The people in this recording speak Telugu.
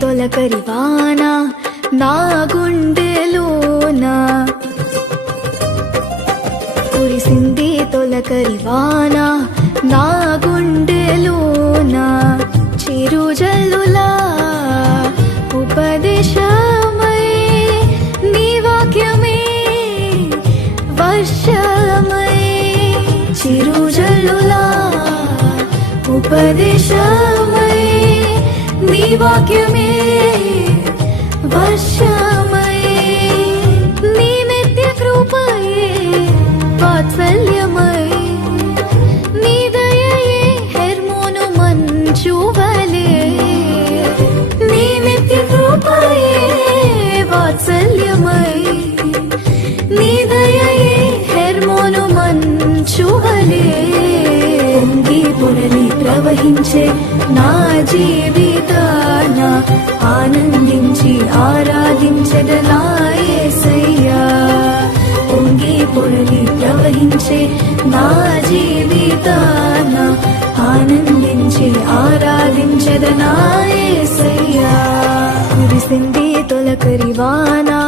తొలకరివాన? నా గుండెలోన కురిసింది తొలకరివాన? నా గుండెలోన చిరుజల్లులా ఉపదేశమై నీ వాక్యమే వర్షమై చిరుజల్లులా ఉపదేశమై నీ వాక్యం వాత్సల్యమై నీ దయయే హెర్మోను మంచువలే. నీ నిత్య కృపయే వాత్సల్యమై. నీ దయయే హెర్మోను మంచువలే. పొంగి పొరలి ప్రవహించే నా జీవితాన ఆనందించి ఆరాధించదనా. పొరలి ప్రవహించే నా జీవితాన ఆనందించి ఆరాధించదనాయసయ్యా కురిసింది తొలకరివాన నా